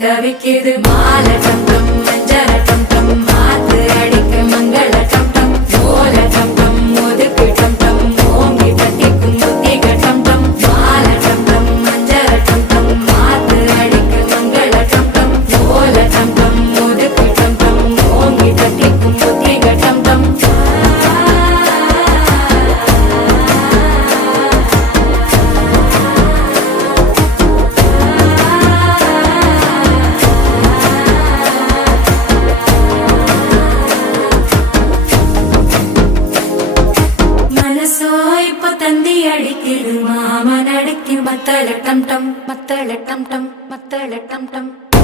தவிக்குது மால டம் டம் மஞ்சள டம் டம் மாத்து அடிக்க மங்கள டம் டம் ஓல டம் டம் ஒதுக்கு டம் டம் ஓங்கி தட்டிக்கும் புத்திக டம் டம் மால டம் டம் மஞ்சள டம் டம் மாத்து அடிக்க மங்கள டம் டம் ஓல டம் டம் ஒதுக்கு டம் டம் ஓங்கி தட்டிக்கும் புத்திக டம் டம் தந்தி அடிக்குது மாமன் அடிக்கு மத்தள டம் டம் மத்தள டம் டம் மத்தள டம் டம்